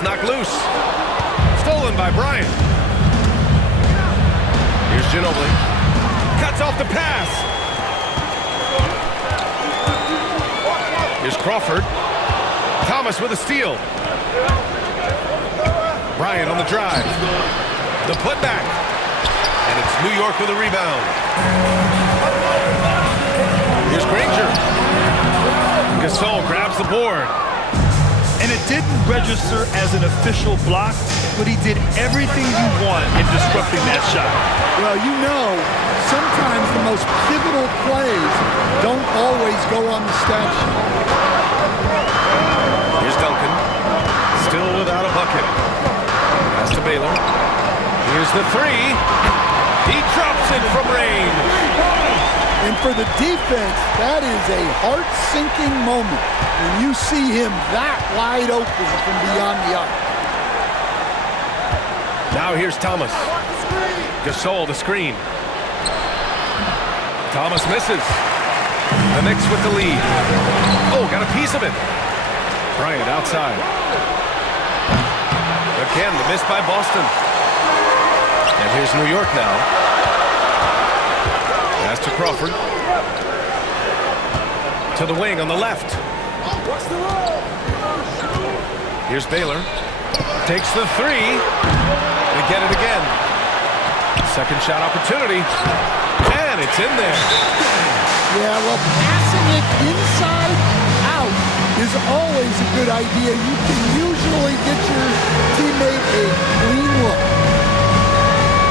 Ball's knocked loose. Stolen by Bryant. Here's Ginobili. Cuts off the pass. Here's Crawford. Thomas with a steal. Bryant on the drive. The putback. And it's New York with a rebound. Here's Granger. Gasol grabs the board. And it didn't register as an official block, but he did everything you want in disrupting that shot. Well, you know, sometimes the most pivotal plays don't always go on the stat sheet. Here's Duncan. Still without a bucket. Pass to Baylor. Here's the three. He drops it from range. And for the defense, that is a heart-sinking moment when you see him that wide open from beyond the arc. Now here's Thomas. Gasol the screen. Thomas misses. The Knicks with the lead. Oh, got a piece of it. Bryant outside. Again, the miss by Boston. And here's New York now. Pass to Crawford. To the wing on the left. Here's Baylor. Takes the three. They get it again. Second shot opportunity. And it's in there. Yeah, well, passing it inside out is always a good idea. You can usually get your teammate a clean look.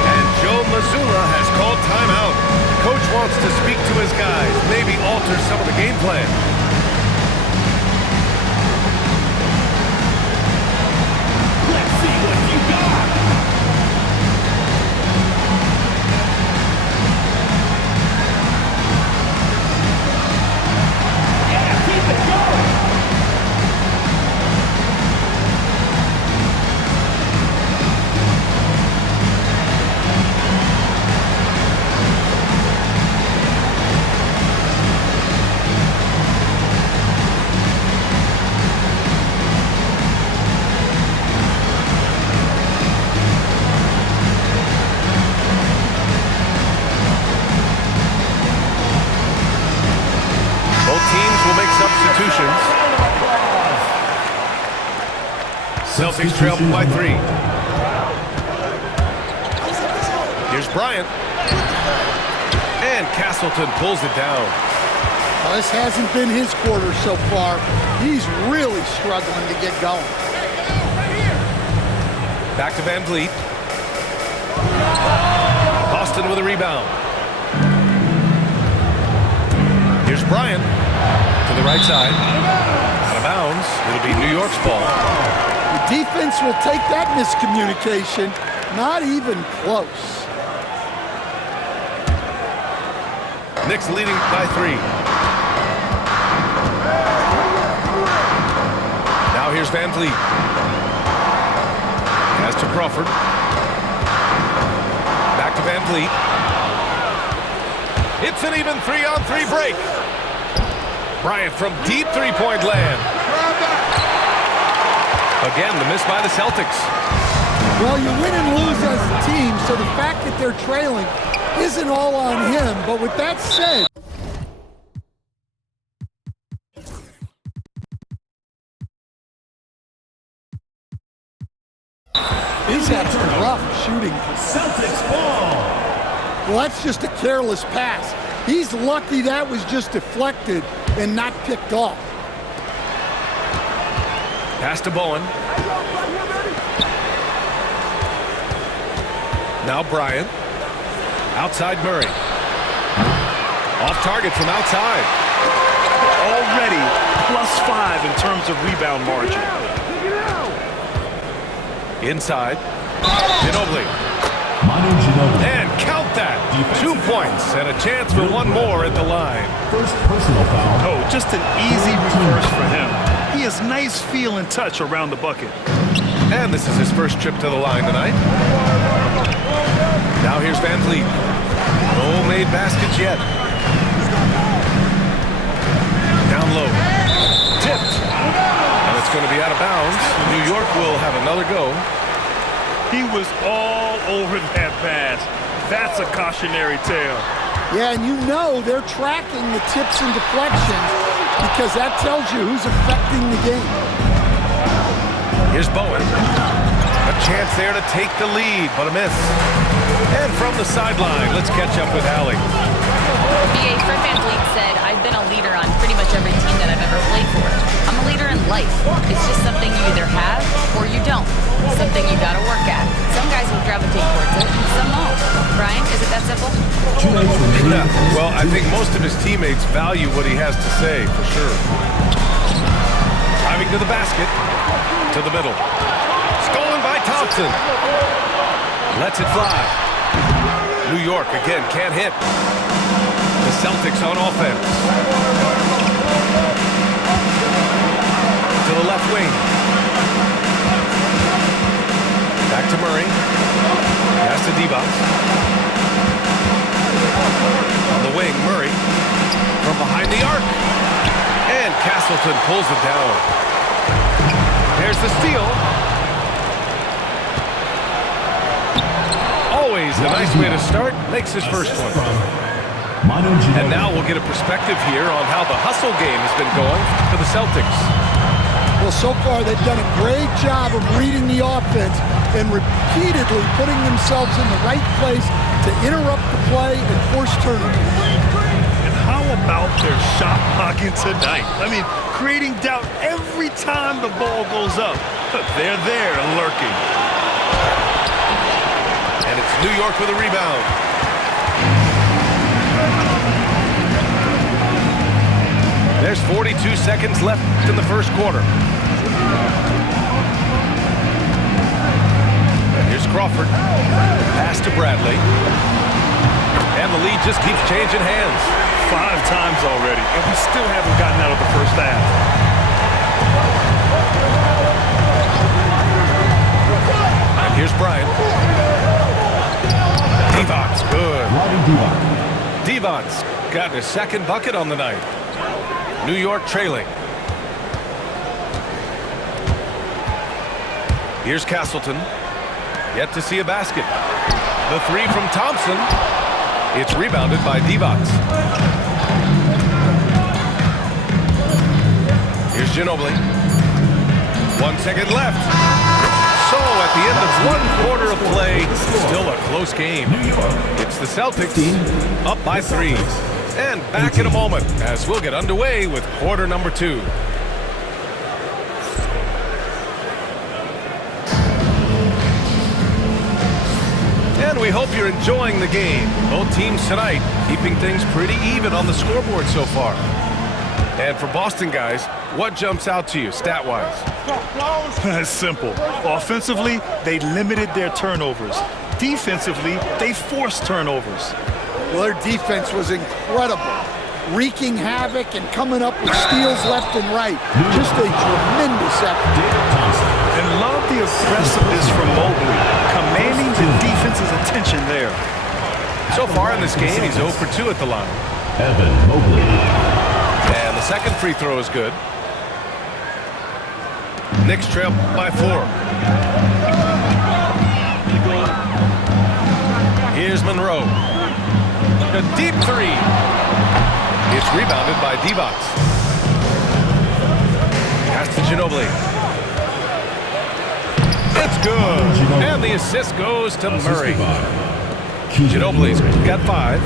And Joe Mazzulla has called timeout. Coach wants to speak to his guys, maybe alter some of the game plan. Let's see what you got. Yeah, keep it going. Substitutions. Celtics trail by 3. Here's Bryant. And Castleton pulls it down. Well, this hasn't been his quarter so far. He's really struggling to get going. Back to Van Vliet. Boston with a rebound. Here's Bryant. To the right side. Out of bounds. It'll be New York's ball. The defense will take that miscommunication. Not even close. Knicks leading by 3. Now here's Van Vliet. Pass to Crawford. Back to Van Vliet. It's an even 3-on-3 break. Bryant from deep three-point land. Again, the miss by the Celtics. Well, you win and lose as a team, so the fact that they're trailing isn't all on him. But with that said, he's had some rough shooting. Celtics ball. Well, that's just a careless pass. He's lucky that was just deflected and not picked off. Pass to Bowen. Now Bryant. Outside Murray. Off target from outside. Already +5 in terms of rebound margin. Inside. Ginobili. And count that. 2 points and a chance for one more at the line. First personal foul. Oh, just an easy reverse for him. He has nice feel and touch around the bucket. And this is his first trip to the line tonight. Now here's Van Vliet. No made baskets yet. Down low. Tipped. And it's going to be out of bounds. New York will have another go. He was all over that pass. That's a cautionary tale. Yeah, and you know they're tracking the tips and deflections because that tells you who's affecting the game. Here's Bowen. A chance there to take the lead, but a miss. And from the sideline, let's catch up with Allie. BA, Fred VanVleet said, I've been a leader on pretty much every team that I've ever played for. I'm a leader in life. It's just something you either have or you don't. Something you gotta work at. Some guys will gravitate towards it, and some won't. Brian, is it that simple? Yeah, well, I think most of his teammates value what he has to say, for sure. Driving to the basket, to the middle. Stolen by Thompson. Lets it fly. New York, again, can't hit. The Celtics on offense. To the left wing. Back to Murray. Pass to Divac. On the wing, Murray. From behind the arc. And Castleton pulls it down. There's the steal. Always a nice way to start. Makes his first one. And now we'll get a perspective here on how the hustle game has been going for the Celtics. Well, so far they've done a great job of reading the offense and repeatedly putting themselves in the right place to interrupt the play and force turnovers. And how about their shot blocking tonight? I mean, creating doubt every time the ball goes up. They're there lurking. And it's New York with a rebound. There's 42 seconds left in the first quarter. Here's Crawford. Pass to Bradley. And the lead just keeps changing hands. 5 times already, and we still haven't gotten out of the first half. And here's Bryant. Divac's good. Divac's got his second bucket on the night. New York trailing. Here's Castleton. Yet to see a basket. The three from Thompson. It's rebounded by Divac. Here's Ginobili. 1 second left. So at the end of 1 quarter of play, still a close game. It's the Celtics up by 3. And back in a moment as we'll get underway with quarter number 2. And we hope you're enjoying the game. Both teams tonight keeping things pretty even on the scoreboard so far. And for Boston guys, what jumps out to you stat-wise? It's simple. Offensively, they limited their turnovers. Defensively, they forced turnovers. Well, their defense was incredible, wreaking havoc and coming up with steals left and right. Just a tremendous effort. And love the aggressiveness from Mobley, commanding the defense's attention there. So far in this game, he's 0 for 2 at the line. Evan Mobley. And the second free throw is good. Knicks trail by 4. Here's Monroe. A deep 3. It's rebounded by Divac. Pass to Ginobili. It's good. And the assist goes to Murray. Ginobili's got 5.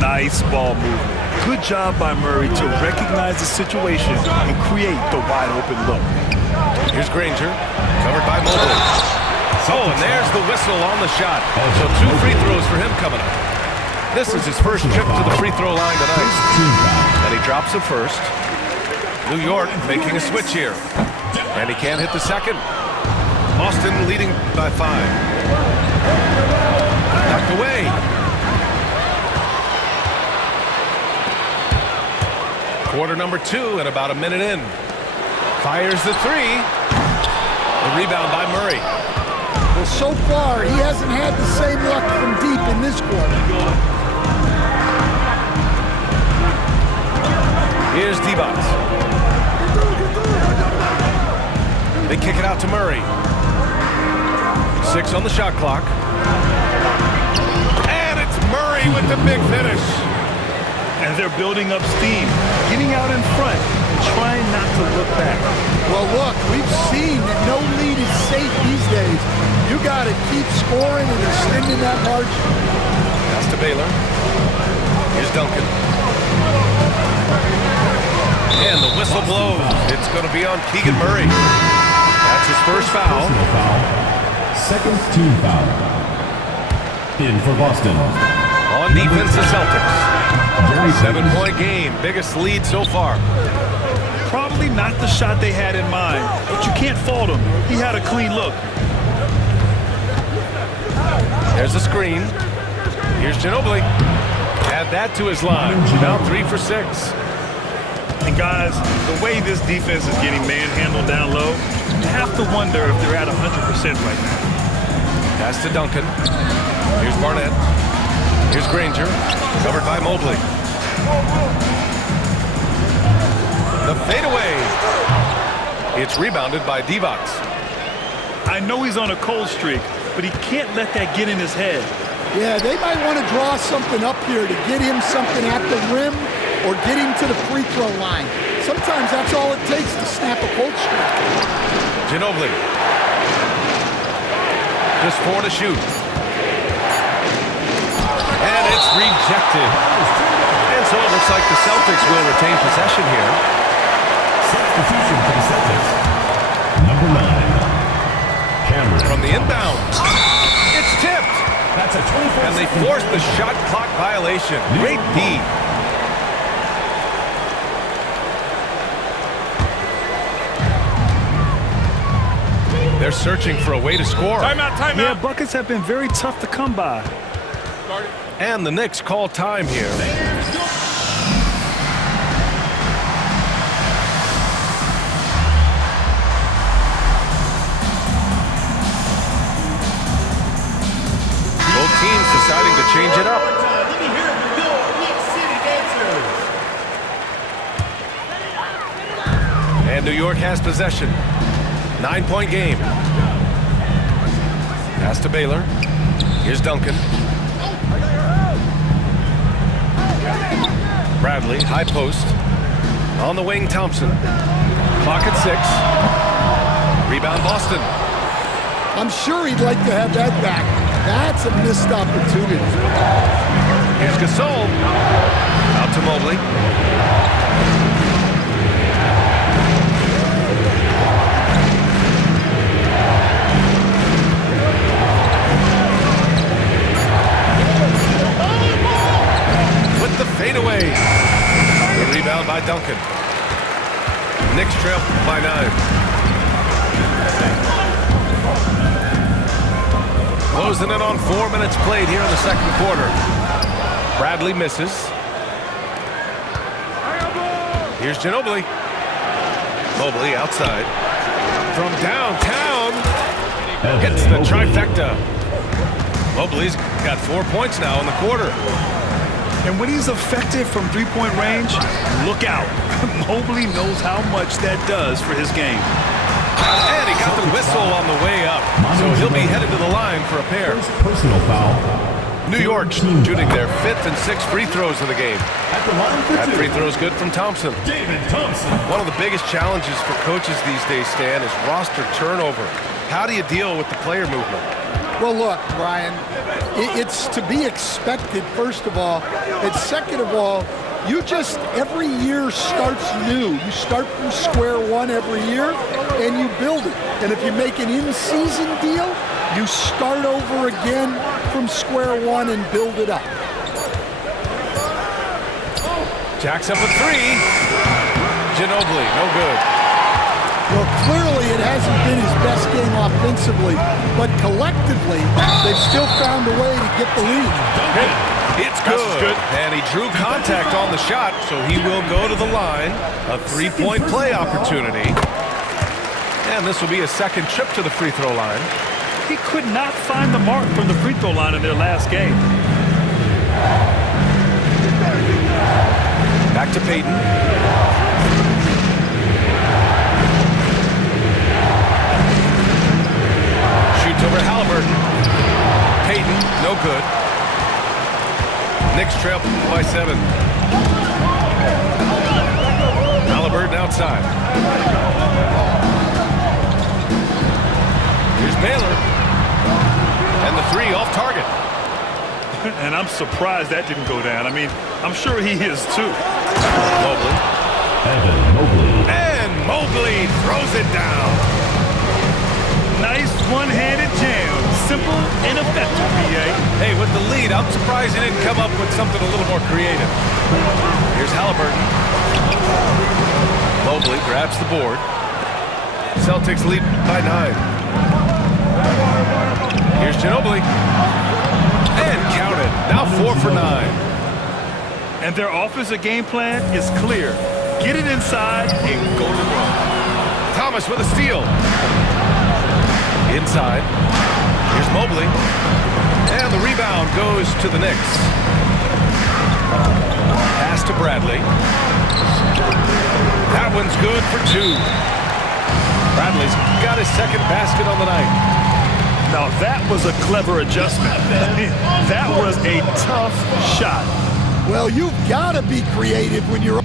Nice ball movement. Good job by Murray to recognize the situation and create the wide open look. Here's Granger, covered by Mobley. Oh, and there's the whistle on the shot. So 2 free throws for him coming up. This is his first trip to the free throw line tonight. And he drops the first. New York making a switch here. And he can't hit the second. Boston leading by 5. Knocked away. Quarter number 2 and about a minute in. Fires the 3. The rebound by Murray. Well, so far, he hasn't had the same luck from deep in this quarter. Here's Divac. They kick it out to Murray. 6 on the shot clock. And it's Murray with the big finish. And they're building up steam, getting out in front, and trying not to look back. Well, look, we've seen that no lead is safe these days. You got to keep scoring and extending that margin. Pass to Baylor. Here's Duncan. And the whistle blows. It's going to be on Keegan Murray. That's his first foul. Personal foul. Second team foul. In for Boston. On defense, the Celtics. 7-point game. Biggest lead so far. Probably not the shot they had in mind, but you can't fault him. He had a clean look. There's a screen. Here's Ginobili. Add that to his line. Now 3 for 6. And guys, the way this defense is getting manhandled down low, you have to wonder if they're at 100% right now. Pass to Duncan. Here's Barnett. Here's Granger. Covered by Mobley. The fadeaway. It's rebounded by Divac. I know he's on a cold streak, but he can't let that get in his head. Yeah, they might want to draw something up here to get him something at the rim or get him to the free throw line. Sometimes that's all it takes to snap a cold streak. Ginobili. Just 4 to shoot. And it's rejected. And so it looks like the Celtics will retain possession here. Substitution for the Celtics. Number 9. Cameron. From the inbound. It's tipped. That's a 24. And they forced the shot clock violation. Great D. They're searching for a way to score. Timeout. Yeah, buckets have been very tough to come by. And the Knicks call time here. Both teams deciding to change it up. Let me hear your Knick City dancers. And New York has possession. 9-point game. Pass to Baylor. Here's Duncan. Bradley, high post. On the wing, Thompson. Clock at 6. Rebound, Boston. I'm sure he'd like to have that back. That's a missed opportunity. Here's Gasol. Out to Mobley. With the fadeaway. The rebound by Duncan. Knicks trail by 9. Closing in on 4 minutes played here in the second quarter. Bradley misses. Here's Ginobili. Mobley outside. From downtown. Gets the trifecta. Mobley's got 4 points now in the quarter. And when he's effective from three-point range, look out. Mobley knows how much that does for his game. And he got the whistle on the way up. So he'll be headed to the line for a pair. First personal foul. New York shooting their 5th and 6th free throws of the game. At the line for That 2. free throw's good from Thompson. David Thompson. One of the biggest challenges for coaches these days, Stan, is roster turnover. How do you deal with the player movement? Well, look, Brian, it's to be expected, first of all. And second of all, you just, every year starts new. You start from square one every year, and you build it. And if you make an in-season deal, you start over again from square one and build it up. Jacks up a 3. Ginobili, no good. Well, clearly it hasn't been his best game offensively, but collectively, they've still found a way to get the lead. It's good. And he drew contact on the shot, so he will go to the line. A 3-point play opportunity. And this will be a second trip to the free throw line. He could not find the mark from the free throw line in their last game. Back to Payton. Knicks trail by 7. Halliburton outside. Here's Baylor. And the 3 off target. And I'm surprised that didn't go down. I mean, I'm sure he is too. Mobley. Evan Mobley. And Mobley throws it down. Nice one-handed jam. Simple and effective, B.A. Hey, with the lead, I'm surprised he didn't come up with something a little more creative. Here's Halliburton. Mobley grabs the board. Celtics lead by 9. Here's Ginobili. And counted. Now 4 for 9. And their offensive game plan is clear. Get it inside and go to work. Thomas with a steal. Inside. Here's Mobley. And the rebound goes to the Knicks. Pass to Bradley. That one's good for 2. Bradley's got his second basket on the night. Now that was a clever adjustment. That was a tough shot. Well, you've got to be creative when you're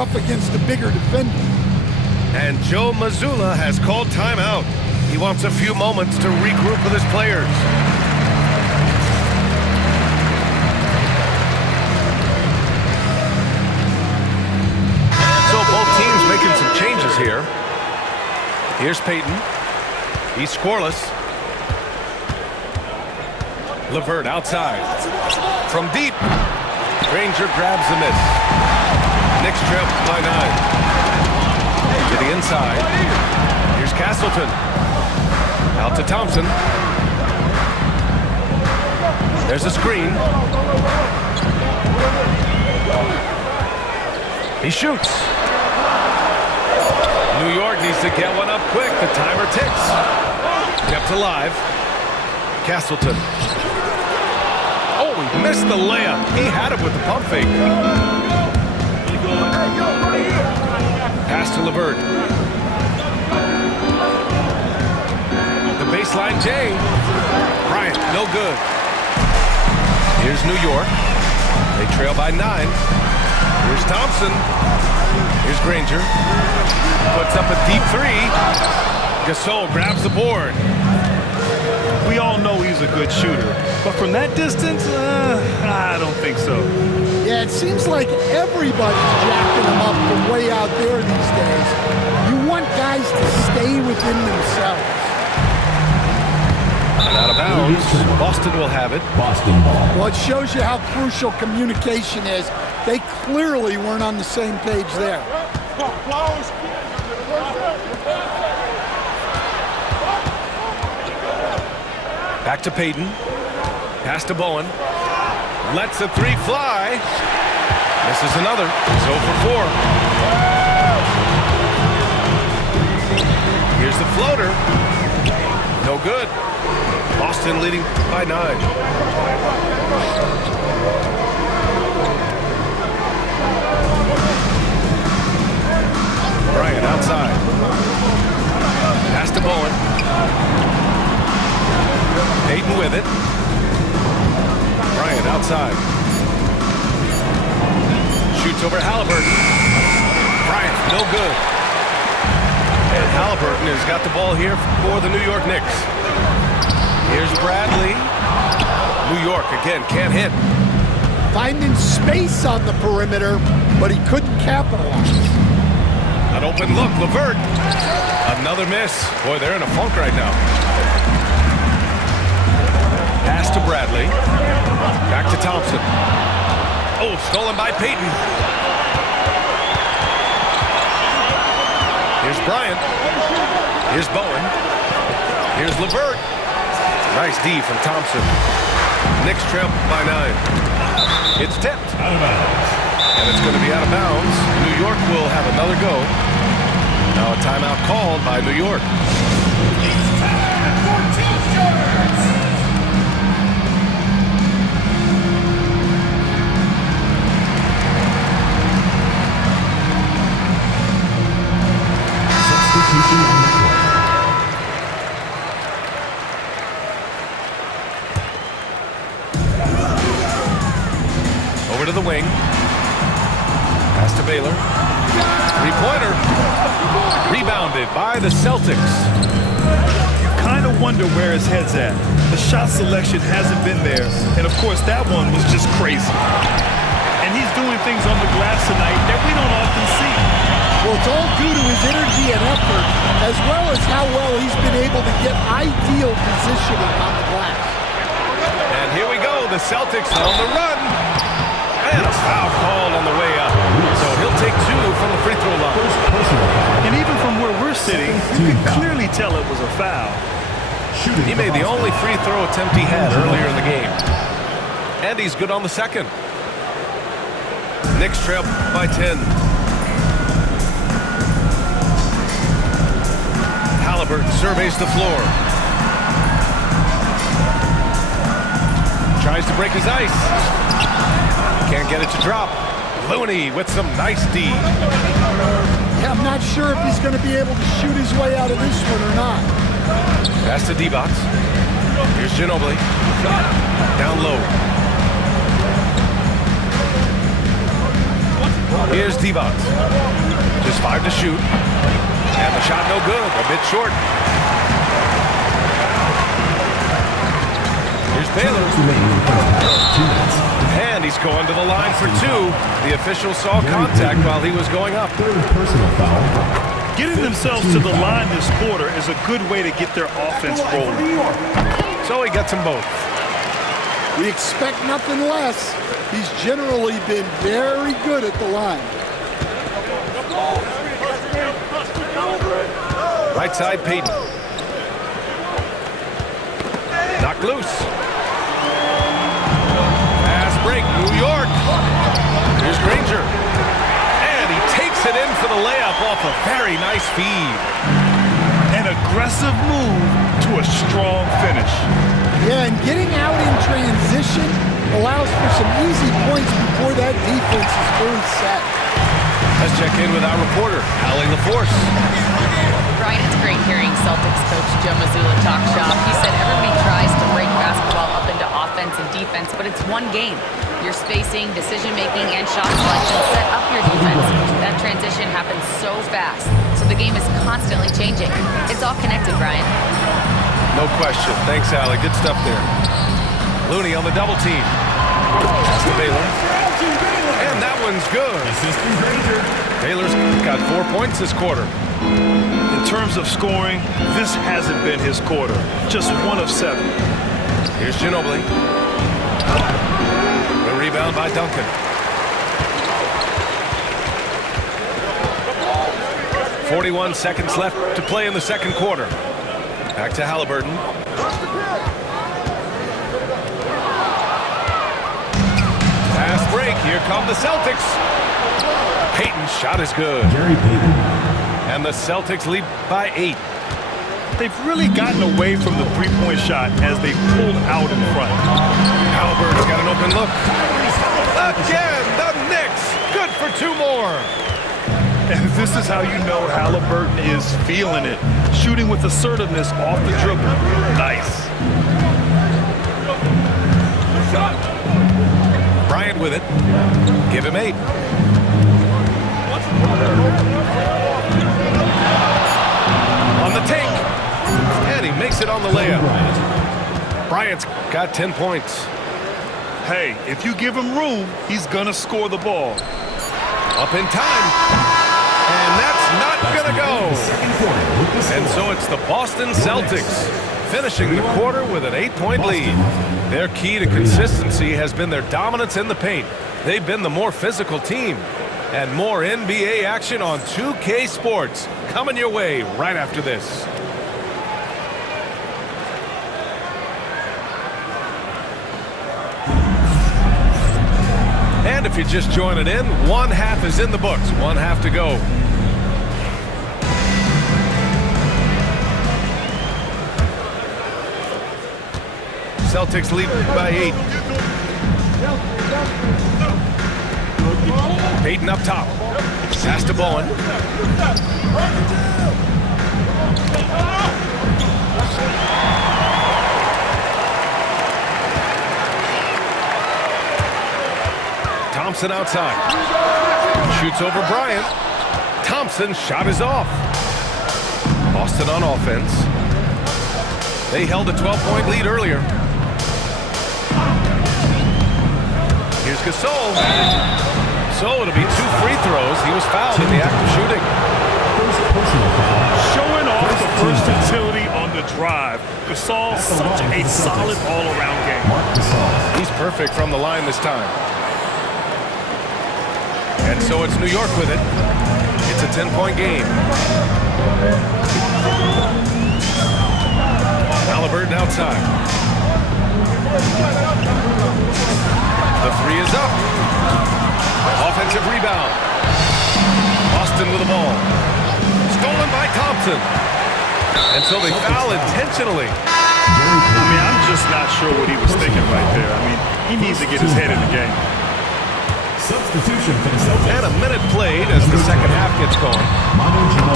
up against a bigger defender. And Joe Mazzulla has called timeout. He wants a few moments to regroup with his players. So both teams making some changes here. Here's Payton. He's scoreless. LeVert outside. From deep. Granger grabs the miss. Knicks trail by 9. To the inside. Here's Castleton. Out to Thompson. There's a screen. He shoots. New York needs to get one up quick. The timer ticks. Kept alive. Castleton. Oh, he missed the layup. He had it with the pump fake. Pass to LeVert. The baseline J. Bryant, no good. Here's New York. They trail by 9. Here's Thompson. Here's Granger. Puts up a deep 3. Gasol grabs the board. We all know he's a good shooter, but from that distance, I don't think so. Yeah, it seems like everybody's jacking him up from way out there these days. You want guys to stay within themselves. And out of bounds. Boston will have it. Boston ball. Well, it shows you how crucial communication is. They clearly weren't on the same page there. Back to Payton. Pass to Bowen. Lets a 3 fly. Misses another. It's 0 for 4. Here's the floater. No good. Boston leading by 9. Bryant outside. Pass to Bowen. Payton with it. Bryant outside. Shoots over Halliburton. Bryant, no good. And Halliburton has got the ball here for the New York Knicks. Here's Bradley. New York, again, can't hit. Finding space on the perimeter, but he couldn't capitalize. An open look, LeVert. Another miss. Boy, they're in a funk right now. Pass to Bradley. Back to Thompson. Oh, stolen by Payton. Here's Bryant. Here's Bowen. Here's LeVert. Nice D from Thompson. Knicks trail by 9. It's tipped. Out of bounds. And it's going to be out of bounds. New York will have another go. Now a timeout called by New York. Baylor. Three-pointer. Rebounded by the Celtics. Kind of wonder where his head's at. The shot selection hasn't been there, and of course that one was just crazy. And he's doing things on the glass tonight that we don't often see. Well, it's all due to his energy and effort, as well as how well he's been able to get ideal positioning on the glass. And here we go, the Celtics on the run. And a foul called on the way up. So he'll take 2 from the free throw line. And even from where we're sitting, you can clearly tell it was a foul. He made the only free throw attempt he had earlier in the game. And he's good on the second. Knicks trail by 10. Halliburton surveys the floor. Tries to break his ice. Can't get it to drop. Looney with some nice D. Yeah, I'm not sure if he's going to be able to shoot his way out of this one or not. Pass to D-Box. Here's Ginobili. Down low. Here's D-Box. Just 5 to shoot. And the shot no good. A bit short. Here's Baylor. And he's going to the line for 2. The official saw contact while he was going up. Third personal foul. Getting themselves to the line this quarter is a good way to get their offense rolling. So he gets them both. We expect nothing less. He's generally been very good at the line. Right side, Payton. Knocked loose. Fast break, New York. Here's Granger. And he takes it in for the layup off a very nice feed. An aggressive move to a strong finish. Yeah, and getting out in transition allows for some easy points before that defense is fully set. Let's check in with our reporter, Allie LaForce. Brian, it's great hearing Celtics coach Joe Mazzulla talk shop. He said everybody tries to break basketball up into offense and defense, but it's one game. Your spacing, decision-making, and shot selection set up your defense. That transition happens so fast, so the game is constantly changing. It's all connected, Brian. No question. Thanks, Allie. Good stuff there. Looney on the double team. Pass to Baylor. And that one's good. Baylor's got 4 points this quarter. In terms of scoring, this hasn't been his quarter. Just 1 of 7. Here's Ginobili. The rebound by Duncan. 41 seconds left to play in the second quarter. Back to Halliburton. Fast break. Here come the Celtics. Payton's shot is good. Gary Payton. And the Celtics lead by 8. They've really gotten away from the three-point shot as they pulled out in front. Halliburton's got an open look. Again, the Knicks. Good for 2 more. And this is how you know Halliburton is feeling it. Shooting with assertiveness off the dribble. Nice. Bryant with it. Give him 8. On the take. And he makes it on the layup. Bryant's got 10 points. Hey, if you give him room, he's going to score the ball. Up in time. And that's not going to go. And so it's the Boston Celtics finishing the quarter with an 8-point lead. Their key to consistency has been their dominance in the paint. They've been the more physical team. And more NBA action on 2K Sports coming your way right after this. And if you're just joining in, 1 half is in the books. 1 half to go. Celtics lead by 8. Payton up top. Pass to Bowen. Thompson outside. Shoots over Bryant. Thompson's shot is off. Boston on offense. They held a 12-point lead earlier. Here's Gasol. So it'll be 2 free throws. He was fouled in the act of shooting. Showing off the versatility on the drive. Gasol, such a solid all-around game. He's perfect from the line this time. And so it's New York with it. It's a 10-point game. Halliburton outside. The 3 is up. Offensive rebound. Boston with the ball. Stolen by Thompson. And so they foul intentionally. I mean, I'm just not sure what he was thinking right there. I mean, he needs to get his head in the game. Substitution for the Celtics. And a minute played as the second half gets going.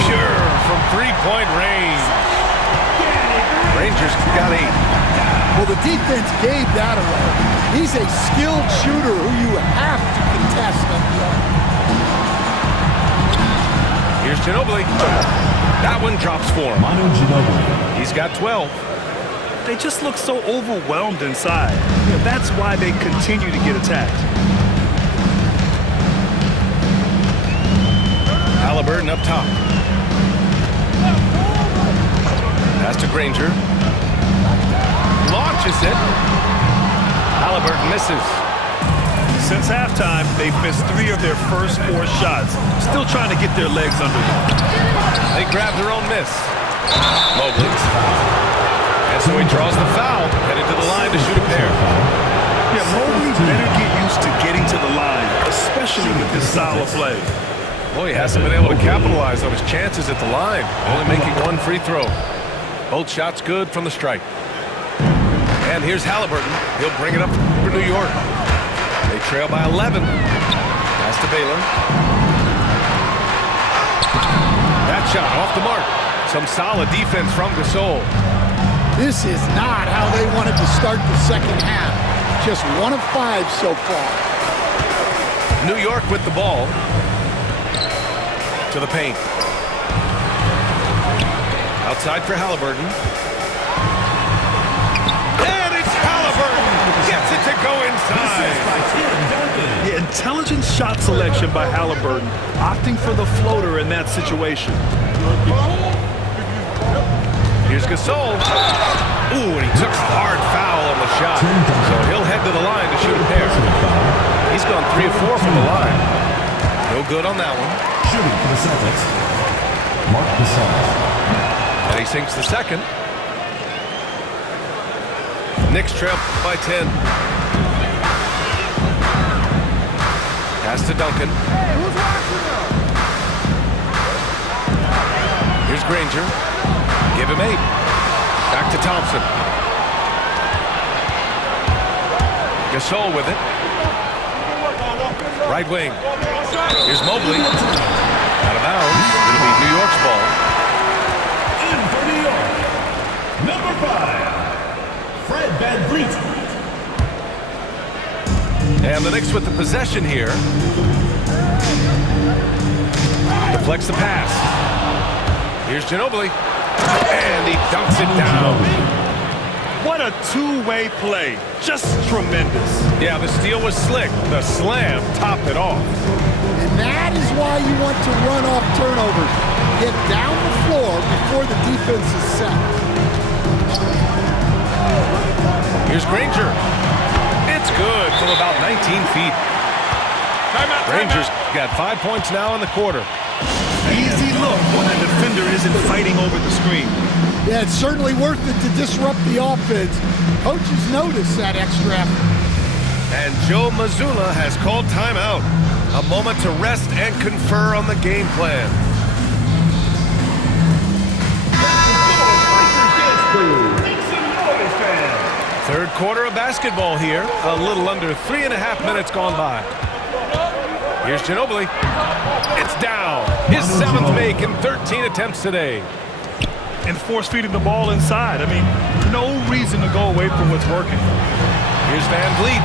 Pure from 3-point range. Rangers got 8. Well, the defense gave that away. He's a skilled shooter who you have to contest at the arc. Here's Ginobili. That one drops for him. Manu Ginobili. He's got 12. They just look so overwhelmed inside. That's why they continue to get attacked. Halliburton up top. Pass to Granger. Launches it. Halliburton misses. Since halftime, they've missed 3 of their first 4 shots. Still trying to get their legs under them. They grab their own miss. Mobley. And so he draws the foul, headed to the line to shoot a pair. Yeah, Mobley better get used to getting to the line, especially with this style of play. Boy, he hasn't been able to capitalize on his chances at the line, only making 1 free throw. Both shots good from the stripe. And here's Halliburton. He'll bring it up for New York. They trail by 11. Pass to Baylor. That shot off the mark. Some solid defense from Gasol. This is not how they wanted to start the second half. Just 1 of 5 so far. New York with the ball. To the paint. Outside for Halliburton. And it's Halliburton. Gets it to go inside. Yeah, intelligent shot selection by Halliburton, opting for the floater in that situation. Here's Gasol. Ooh, and he took a hard foul on the shot. So he'll head to the line to shoot a pair. He's gone 3 of 4 from the line. No good on that one. Shooting for the Celtics. Marc Gasol. And he sinks the second. Knicks trail by 10. Pass to Duncan. Here's Granger. Give him 8. Back to Thompson. Gasol with it. Right wing. Here's Mobley. Out of bounds. It'll be New York's ball. In for New York. Number 5. Fred VanVleet. And the Knicks with the possession here. Deflects the pass. Here's Ginobili. And he dunks it down. What a two-way play. Just tremendous. Yeah, the steal was slick. The slam topped it off. And that is why you want to run off turnovers. Get down the floor before the defense is set. Here's Granger. It's good from about 19 feet. Rangers got 5 points now in the quarter. Easy look when the defender isn't fighting over the screen. Yeah, it's certainly worth it to disrupt the offense. Coaches notice that extra effort. And Joe Mazzulla has called timeout. A moment to rest and confer on the game plan. Third quarter of basketball here. A little under 3.5 minutes gone by. Here's Ginobili. It's down. His 7th make in 13 attempts today. And force-feeding the ball inside. I mean, no reason to go away from what's working. Here's VanVleet.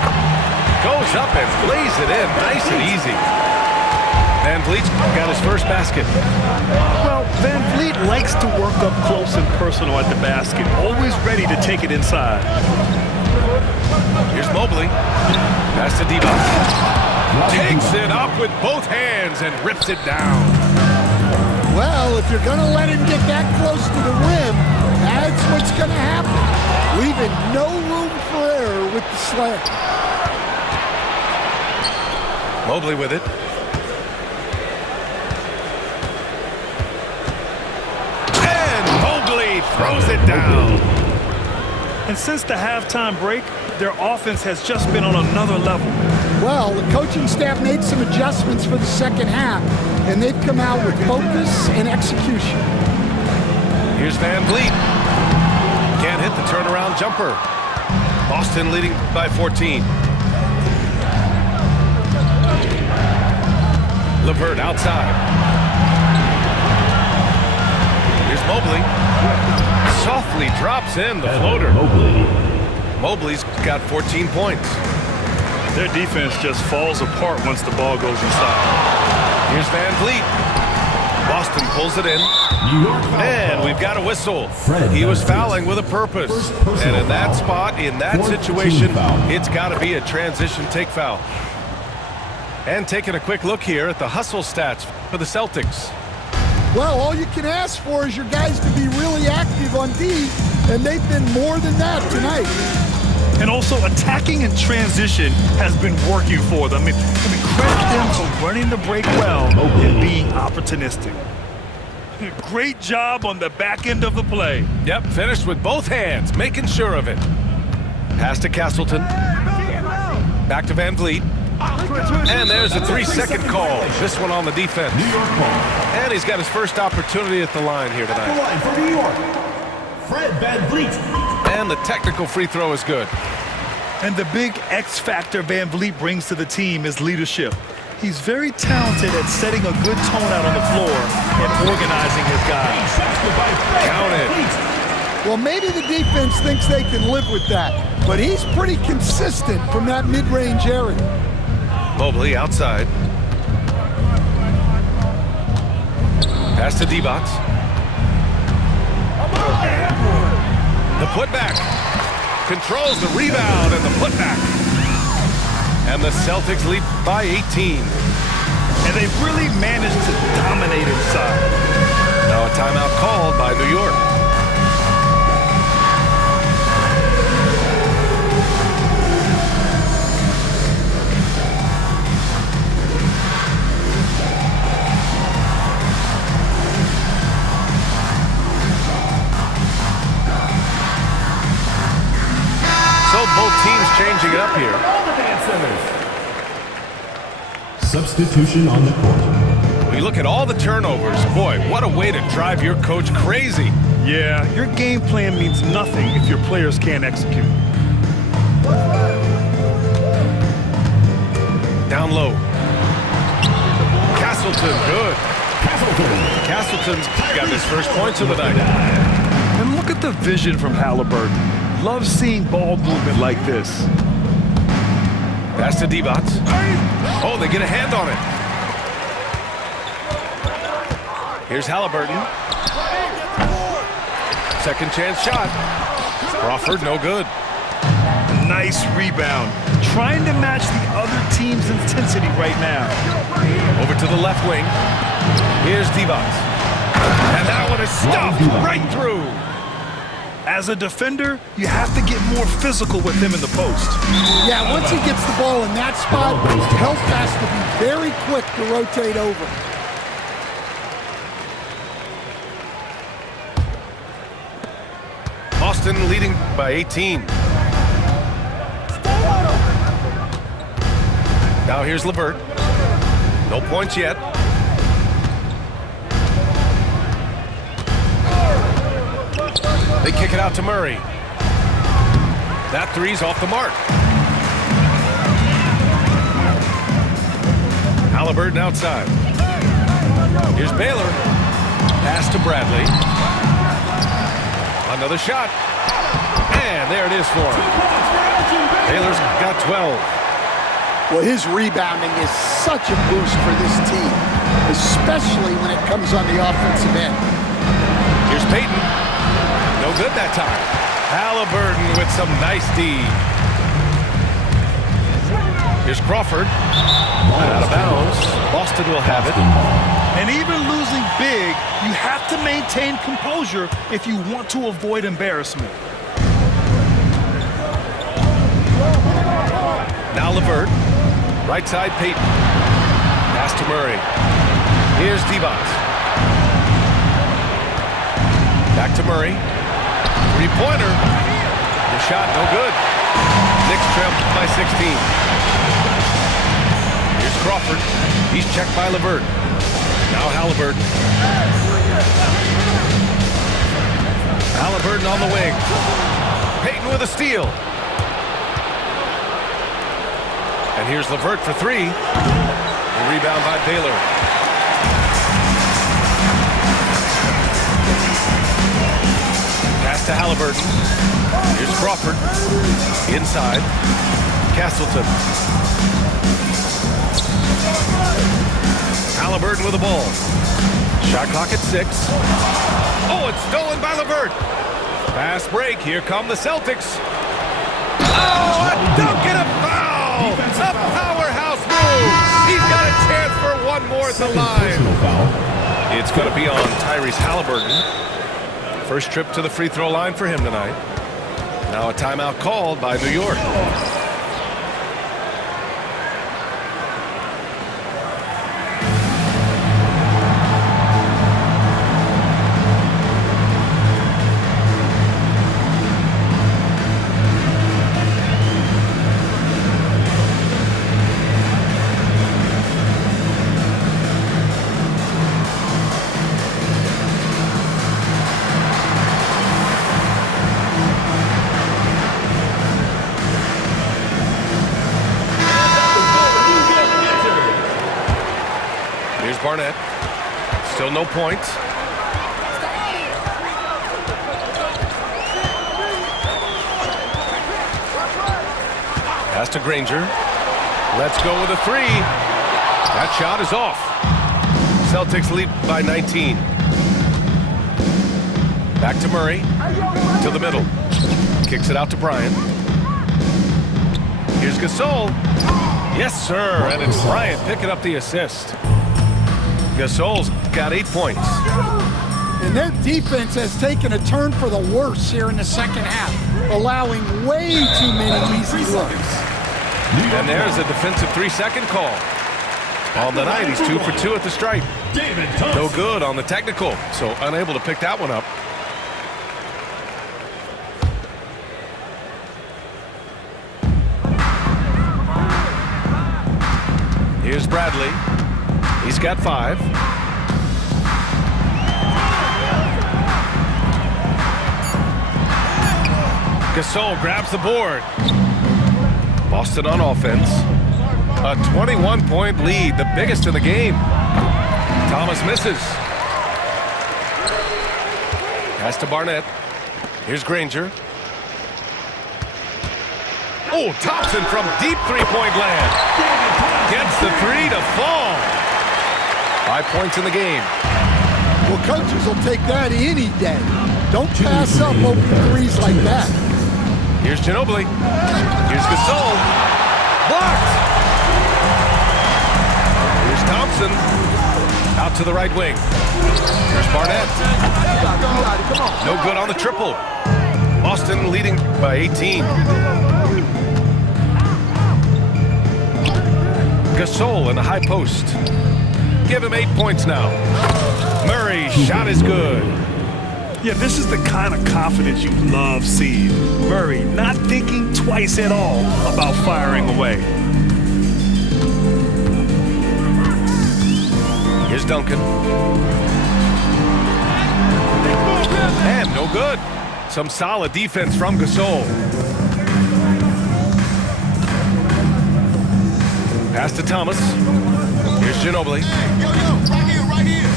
Goes up and lays it in. Nice and easy. Van Vliet got his first basket. Well, Van Vliet likes to work up close and personal at the basket, always ready to take it inside. Here's Mobley. Pass to Divac. Takes it up with both hands and rips it down. Well, if you're going to let him get that close to the rim, that's what's going to happen. Leaving no room for error with the slam. Mobley with it. And Mobley throws it down. And since the halftime break, their offense has just been on another level. Well, the coaching staff made some adjustments for the second half, and they've come out with focus and execution. Here's Van Vliet. Can't hit the turnaround jumper. Boston leading by 14. LeVert outside. Here's Mobley. Softly drops in the floater. Mobley's got 14 points. Their defense just falls apart once the ball goes inside. Here's Van Vliet. Boston pulls it in. And we've got a whistle. He was fouling with a purpose. And in that spot, in that situation, it's got to be a transition take foul. And taking a quick look here at the hustle stats for the Celtics. Well, all you can ask for is your guys to be really active on D, and they've been more than that tonight. And also, attacking in transition has been working for them. I mean, credit them for running the break well and being opportunistic. Great job on the back end of the play. Yep, finished with both hands, making sure of it. Pass to Castleton. Back to Van Vliet. And there's a 3-second call. This one on the defense. New York ball. And he's got his first opportunity at the line here The tonight. line for New York, Fred VanVleet. And the technical free throw is good. And the big X factor Van Vliet brings to the team is leadership. He's very talented at setting a good tone out on the floor and organizing his guys. Count it. Well, maybe the defense thinks they can live with that, but he's pretty consistent from that mid-range area. Mobley outside. Pass to Divac. The putback. Controls the rebound and the putback. And the Celtics lead by 18. And they've really managed to dominate inside. Now a timeout called by New York. So both teams changing it up here. Substitution on the court. When you look at all the turnovers, boy, what a way to drive your coach crazy. Yeah, your game plan means nothing if your players can't execute. Down low. Castleton, good. Castleton's got his first points of the night. And look at the vision from Halliburton. Love seeing ball movement like this. Pass to Divac. Oh, they get a hand on it. Here's Halliburton. Second chance shot. Crawford, no good. Nice rebound. Trying to match the other team's intensity right now. Over to the left wing. Here's Divac. And that one is stuffed right through. As a defender, you have to get more physical with him in the post. Yeah, once he gets the ball in that spot, Help has to be very quick to rotate over. Boston leading by 18. Now here's LeVert. No points yet. They kick it out to Murray. That three's off the mark. Halliburton outside. Here's Baylor. Pass to Bradley. Another shot. And there it is for him. Baylor's got 12. Well, his rebounding is such a boost for this team. especially when it comes on the offensive end. Here's Payton. No good that time. Halliburton with some nice D. Here's Crawford. Out of bounds. Boston will have it. And even losing big, you have to maintain composure if you want to avoid embarrassment. Now LeVert. Right side, Payton. Pass to Murray. Here's Divac. Back to Murray. Three-pointer. The shot, no good. Knicks trail by 16. Here's Crawford. He's checked by LeVert. Now Halliburton. Halliburton on the wing. Payton with a steal. And here's LeVert for three. The rebound by Baylor. Pass to Halliburton. Here's Crawford. Inside. Castleton. Halliburton with the ball. Shot clock at 6. Oh, it's stolen by LeVert. Fast break. Here come the Celtics. Oh, a dunk and a foul. A powerhouse move. He's got a chance for one more at the line. It's going to be on Tyrese Halliburton. First trip to the free throw line for him tonight. Now a timeout called by New York. Barnett. Still no points. Pass to Granger. Let's go with a three. That shot is off. Celtics lead by 19. Back to Murray. To the middle. Kicks it out to Bryant. Here's Gasol. Yes, sir. And it's Bryant picking up the assist. Gasol's got 8 points. And their defense has taken a turn for the worse here in the second half, allowing way too many easy looks. And there's a defensive 3-second call. On the night, he's 2 for 2 at the stripe. No good on the technical, so unable to pick that one up. Here's Bradley. He's got 5. Gasol grabs the board. Boston on offense. A 21-point lead, the biggest in the game. Thomas misses. Pass to Barnett. Here's Granger. Oh, Thompson from deep three-point land. Gets the three to fall. 5 points in the game. Well, coaches will take that any day. Don't pass up open threes like that. Here's Ginobili. Here's Gasol. Blocked. Here's Thompson. Out to the right wing. Here's Barnett. No good on the triple. Boston leading by 18. Gasol in the high post. Give him 8 points now. Murray's shot is good. Yeah, this is the kind of confidence you love seeing. Murray not thinking twice at all about firing away. Here's Duncan. And no good. Some solid defense from Gasol. Pass to Thomas. Here's Ginobili. Right here.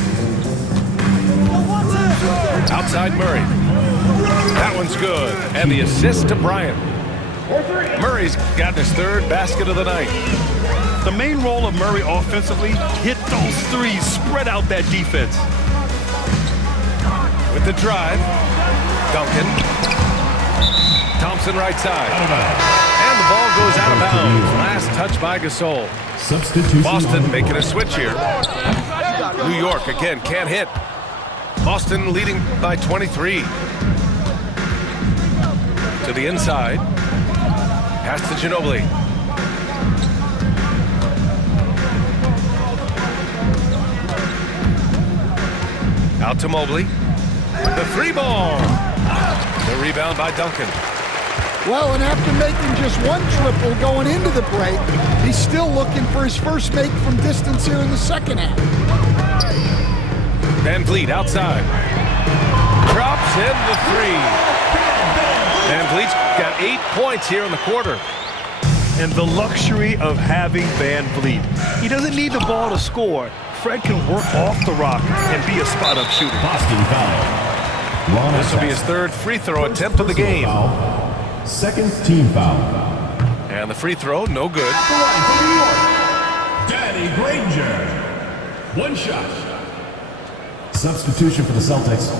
Outside Murray. That one's good. And the assist to Bryant. Murray's got his 3rd basket of the night. The main role of Murray offensively, hit those threes, spread out that defense. With the drive, Duncan. Thompson right side. And the ball goes out of bounds. Last touch by Gasol. Substitution. Boston making a switch here. New York again can't hit. Boston leading by 23. To the inside. Pass to Ginobili. Out to Mobley. The three ball. The rebound by Duncan. Well, and after making just one triple going into the break, he's still looking for his first make from distance here in the second half. Van Vliet outside. Drops in the three. Van Vliet's got 8 points here in the quarter. And the luxury of having Van Vliet. He doesn't need the ball to score. Fred can work off the rock and be a spot-up shooter. Boston foul. This will be his third free throw attempt of the game. Foul. Second team foul. And the free throw, no good. Danny Granger. One shot. Substitution for the Celtics.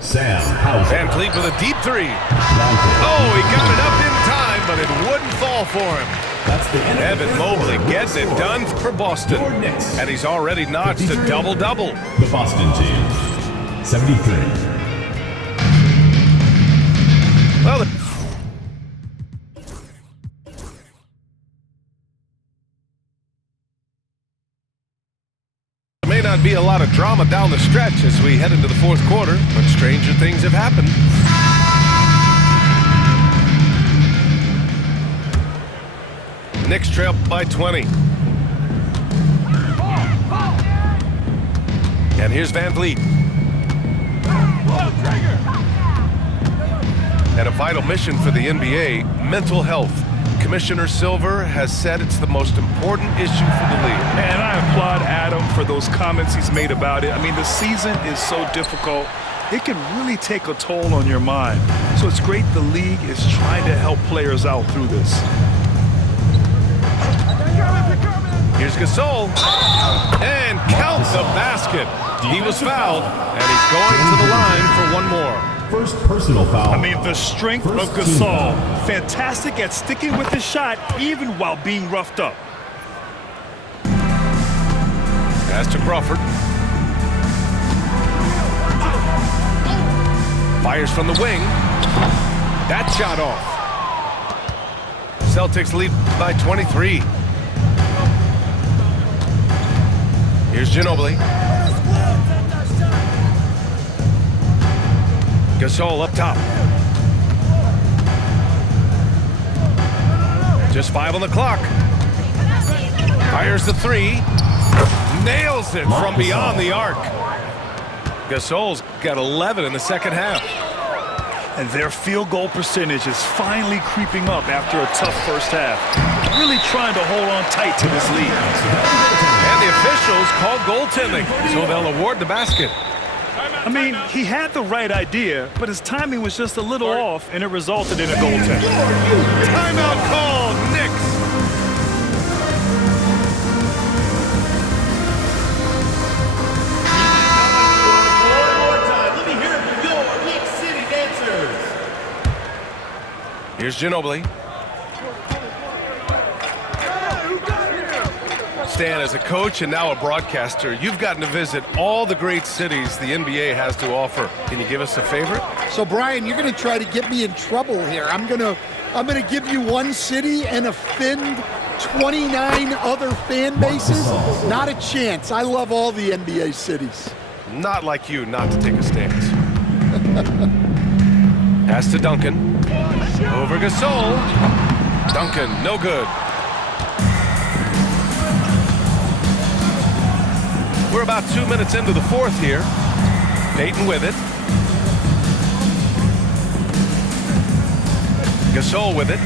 Sam Hauser. Van Vliet with a deep three. Oh, he got it up in time, but it wouldn't fall for him. That's the end. Evan Mobley gets it done for Boston. And he's already notched a double-double. The Boston team. 73. Well, there may not be a lot of drama down the stretch as we head into the fourth quarter, but stranger things have happened. Knicks trail by 20. And here's Van Vliet. And a vital mission for the NBA, mental health. Commissioner Silver has said it's the most important issue for the league. And I applaud Adam for those comments he's made about it. I mean, the season is so difficult. It can really take a toll on your mind. So it's great the league is trying to help players out through this. Here's Gasol. And count the basket. He was fouled, and he's going to the line for one more. First personal foul. I mean, the strength of Gasol. Fantastic at sticking with his shot, even while being roughed up. Pass to Crawford. Fires from the wing. That shot off. Celtics lead by 23. Here's Ginobili. Gasol up top. Just 5 on the clock. Fires the three. Nails it from beyond the arc. Gasol's got 11 in the second half. And their field goal percentage is finally creeping up after a tough first half. Really trying to hold on tight to this lead. And the officials called goaltending, so they'll award the basket. I mean, he had the right idea, but his timing was just a little off, and it resulted in a goaltender. Timeout call, Knicks. Let me hear it from your Knick City dancers. Here's Ginobili. Stan, as a coach and now a broadcaster, you've gotten to visit all the great cities the NBA has to offer. Can you give us a favorite? So, Brian, you're going to try to get me in trouble here. I'm going to give you one city and offend 29 other fan bases. Not a chance. I love all the NBA cities. Not like you not to take a stance. Pass to Duncan. Over Gasol. Duncan, no good. We're about 2 minutes into the fourth here. Payton with it. Gasol with it.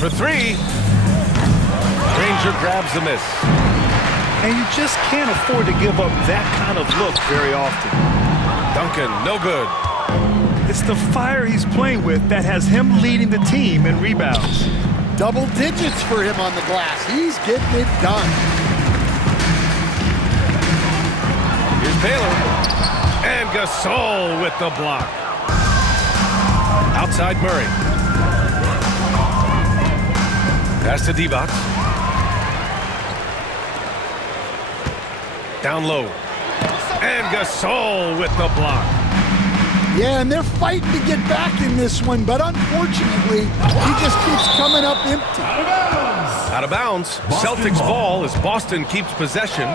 For three. Granger grabs the miss. And you just can't afford to give up that kind of look very often. Duncan, no good. It's the fire he's playing with that has him leading the team in rebounds. Double digits for him on the glass. He's getting it done. Here's Baylor. And Gasol with the block. Outside Murray. Pass to Divac. Down low. And Gasol with the block. Yeah, and they're fighting to get back in this one, but unfortunately, he just keeps coming up empty. Out of bounds. Celtics ball as Boston keeps possession.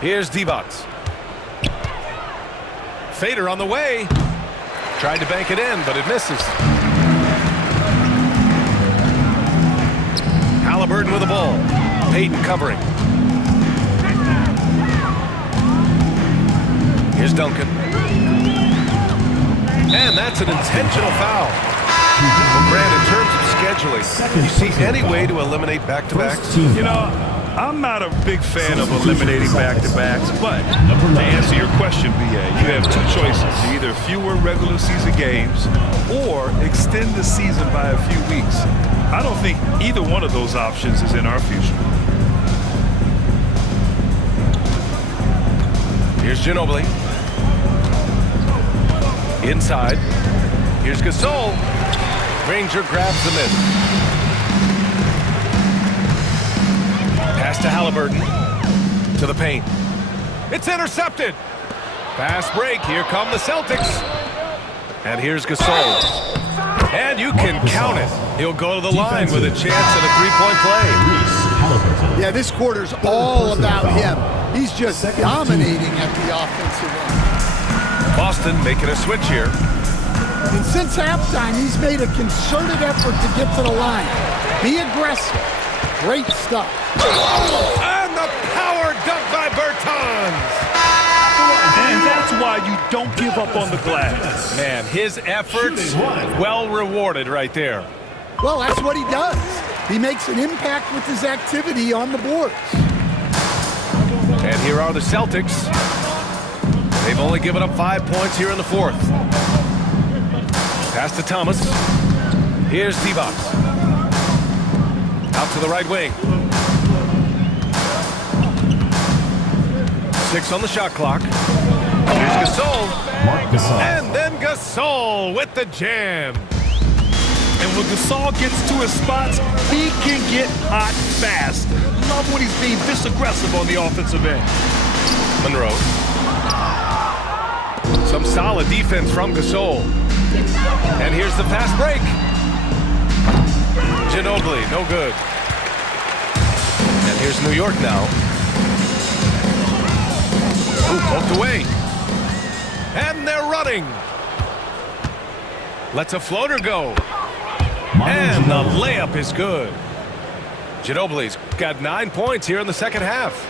Here's Divac. Fader on the way. Tried to bank it in, but it misses. Halliburton with the ball. Payton covering. Here's Duncan. And that's an intentional foul. Well, Grant, in terms of scheduling, you see any way to eliminate back-to-backs? You know, I'm not a big fan of eliminating back-to-backs, but to answer your question, B.A., you have two choices. Either fewer regular season games or extend the season by a few weeks. I don't think either one of those options is in our future. Here's Ginobili. Inside. Here's Gasol. Granger grabs the miss. Pass to Halliburton. To the paint. It's intercepted. Fast break. Here come the Celtics. And here's Gasol. And you can count it. He'll go to the line with a chance at a three-point play. Yeah, this quarter's all about him. He's just dominating at the offensive end. Boston making a switch here. And since halftime, he's made a concerted effort to get to the line. Be aggressive. Great stuff. And the power dunk by Bertans. And that's why you don't give up on the glass. Man, his efforts well rewarded right there. Well, that's what he does. He makes an impact with his activity on the boards. And here are the Celtics. They've only given up 5 points here in the fourth. Pass to Thomas. Here's Divac. Out to the right wing. 6 on the shot clock. Here's Gasol. And then Gasol with the jam. And when Gasol gets to his spots, he can get hot fast. Love when he's being this aggressive on the offensive end. Monroe. Some solid defense from Gasol. And here's the fast break. Ginobili, no good. And here's New York now. Ooh, poked away. And they're running. Lets a floater go. And the layup is good. Ginobili's got 9 points here in the second half.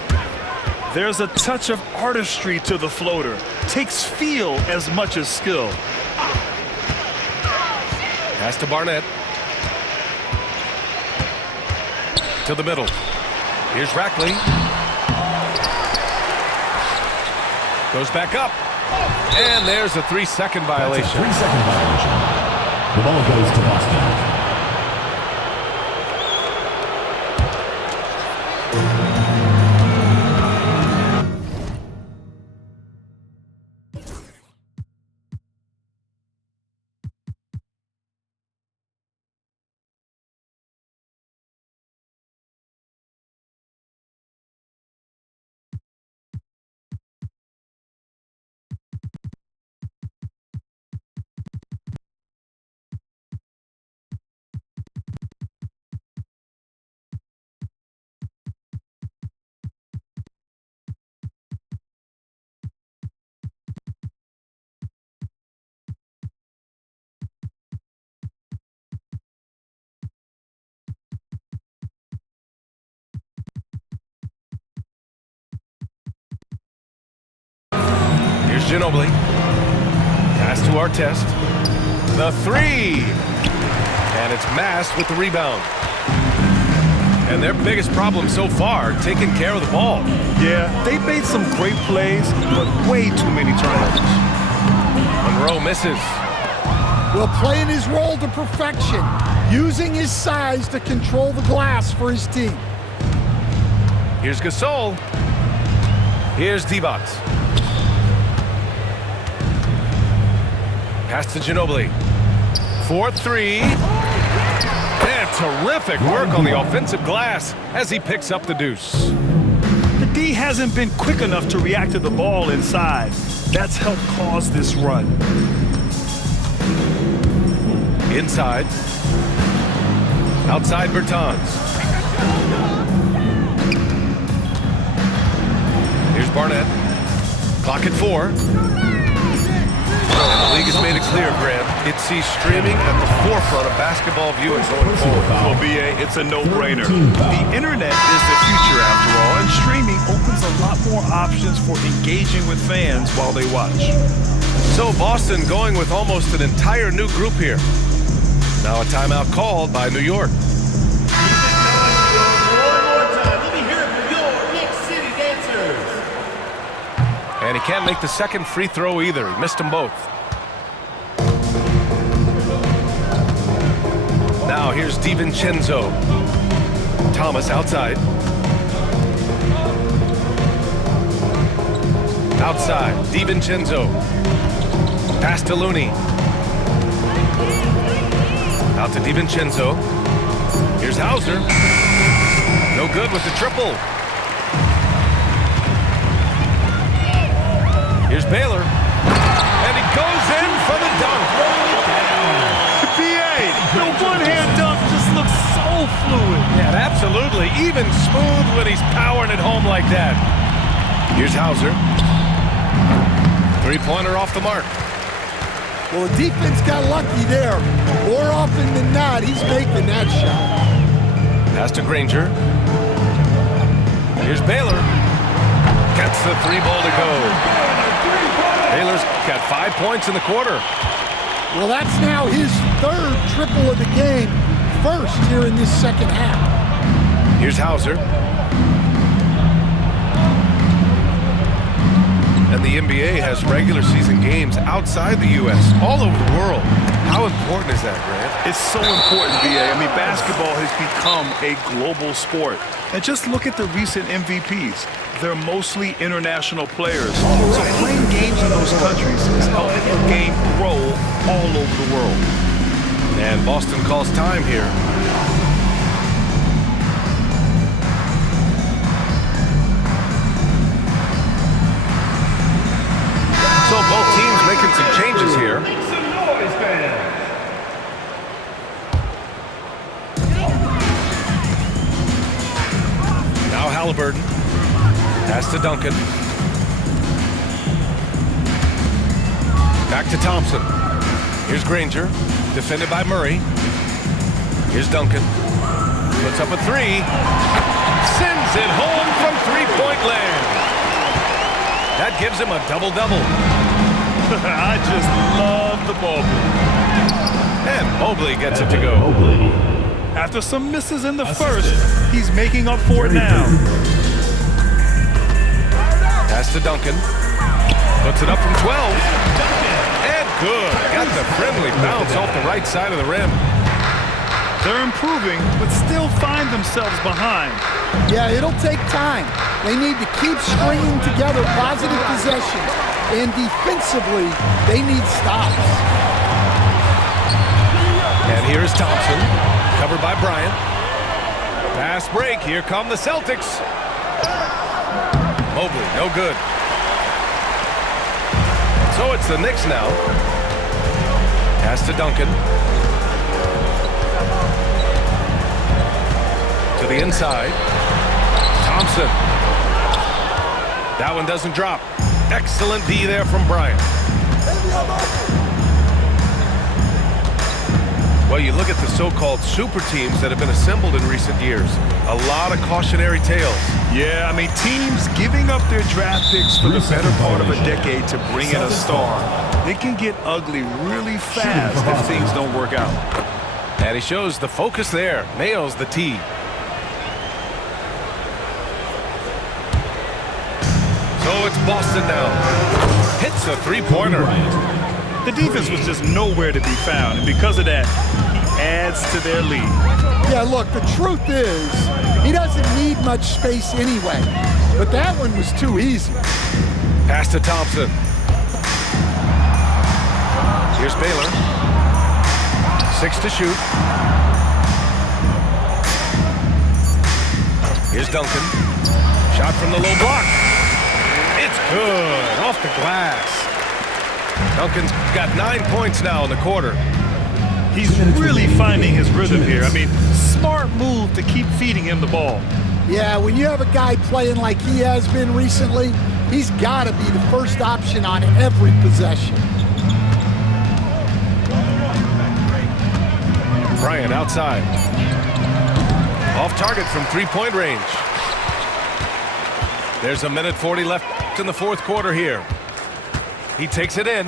There's a touch of artistry to the floater. Takes feel as much as skill. Pass to Barnett. To the middle. Here's Rackley. Goes back up. And there's a 3-second violation. That's a 3-second violation. The ball goes to Boston. Ginobili. Pass to Artest. The 3. And it's Mast with the rebound. And their biggest problem so far, taking care of the ball. Yeah, they made some great plays, but way too many turnovers. throw misses. Well, playing his role to perfection, using his size to control the glass for his team. Here's Gasol. Here's Divac. Pass to Ginobili. 4-3. And terrific work on the offensive glass as he picks up the deuce. The D hasn't been quick enough to react to the ball inside. That's helped cause this run. Inside. Outside Bertans. Here's Barnett. Clock at 4. And the league has made it clear, Grant. It sees streaming at the forefront of basketball viewing going forward. Well, BA, it's a no-brainer. The internet is the future after all, and streaming opens a lot more options for engaging with fans while they watch. So Boston going with almost an entire new group here. Now a timeout called by New York. One more time. Let me hear it for your Knick City Dancers. And he can't make the second free throw either. He missed them both. Now here's DiVincenzo. Thomas outside. Outside, DiVincenzo. Pass to Looney. Out to DiVincenzo. Here's Hauser. No good with the triple. Here's Baylor. And he goes in for the dunk. BA, the one-hand dunk just looks so fluid. Yeah, absolutely. Even smooth when he's powering it home like that. Here's Hauser. Three-pointer off the mark. Well, the defense got lucky there. More often than not, he's making that shot. Pass to Granger. Here's Baylor. Gets the three ball to go. Baylor's got 5 points in the quarter. Well, that's now his third triple of the game, first here in this second half. Here's Hauser. And the NBA has regular season games outside the U.S., all over the world. How important is that, Grant? It's so important, BA. I mean, basketball has become a global sport. And just look at the recent MVPs. They're mostly international players. So playing games in those countries is helping the game grow all over the world. And Boston calls time here. So both teams making some changes here. Make some noise, fans. Now Halliburton. Pass to Duncan. Back to Thompson. Here's Granger. Defended by Murray. Here's Duncan. Puts up a three. Sends it home from three-point land. That gives him a double-double. I just love the ball. And Mobley gets it to go. After some misses in the first, he's making up for it now. Pass to Duncan. Puts it up from 12. And good. Got the friendly bounce off the right side of the rim. They're improving, but still find themselves behind. Yeah, it'll take time. They need to keep stringing together positive possessions. And defensively, they need stops. And here's Thompson. Covered by Bryant. Fast break. Here come the Celtics. Mobley, no good. So it's the Knicks now. Pass to Duncan. To the inside. Thompson. That one doesn't drop. Excellent D there from Bryant. Well, you look at the so-called super teams that have been assembled in recent years. A lot of cautionary tales. Yeah, I mean, teams giving up their draft picks for the better part of a decade to bring in a star. It can get ugly really fast if things don't work out. And he shows the focus there. Nails the tee. So it's Boston now. Hits a three-pointer. The defense was just nowhere to be found, and because of that, he adds to their lead. Yeah, look, the truth is, he doesn't need much space anyway. But that one was too easy. Pass to Thompson. Here's Baylor. 6 to shoot. Here's Duncan. Shot from the low block. It's good. Off the glass. Duncan's got 9 points now in the quarter. He's really finding his rhythm here. I mean, smart move to keep feeding him the ball. Yeah, when you have a guy playing like he has been recently, he's got to be the first option on every possession. Bryant outside. Off target from three-point range. There's 1:40 left in the fourth quarter here. He takes it in.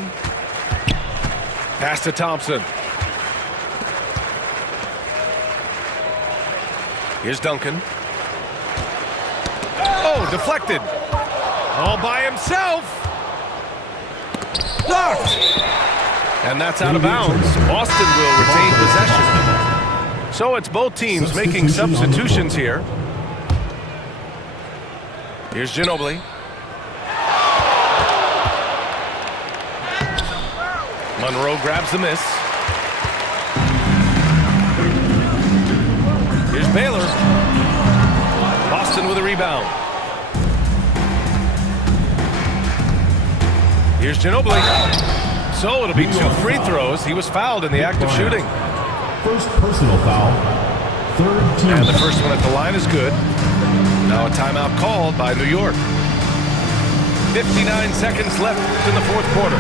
Pass to Thompson. Here's Duncan. Oh, deflected. All by himself. Blocked. And that's out of bounds. Boston will retain possession. So it's both teams making substitutions here. Here's Ginobili. Monroe grabs the miss. Here's Baylor. Boston with a rebound. Here's Ginobili. So it'll be 2 free throws. He was fouled in the act of shooting. First personal foul. Third team. And the first one at the line is good. Now a timeout called by New York. 59 seconds left in the fourth quarter.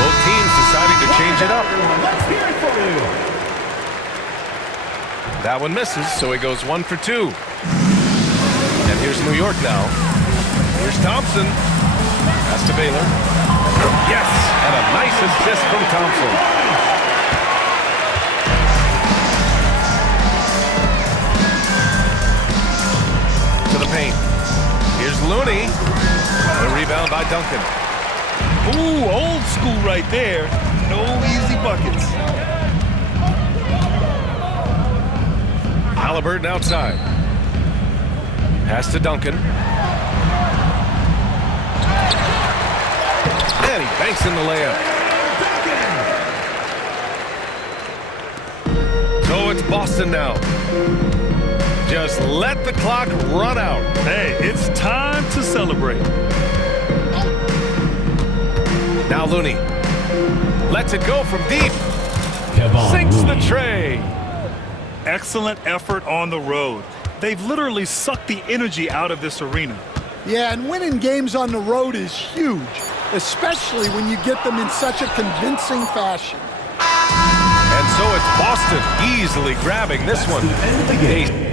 Both teams deciding to change it up. Let's hear it for you. That one misses, so he goes 1 for 2. And here's New York now. Here's Thompson. Pass to Baylor. Yes, and a nice assist from Thompson. To the paint. Here's Looney. A rebound by Duncan. Ooh, old school right there. No easy buckets. Halliburton outside. Pass to Duncan. And he banks in the layup. So it's Boston now. Just let the clock run out. Hey, it's time to celebrate. Now Looney lets it go from deep. Kevon Sinks the Looney. tray. Excellent effort on the road. They've literally sucked the energy out of this arena. Yeah, and winning games on the road is huge, especially when you get them in such a convincing fashion. And so it's Boston easily grabbing this one. End of the game.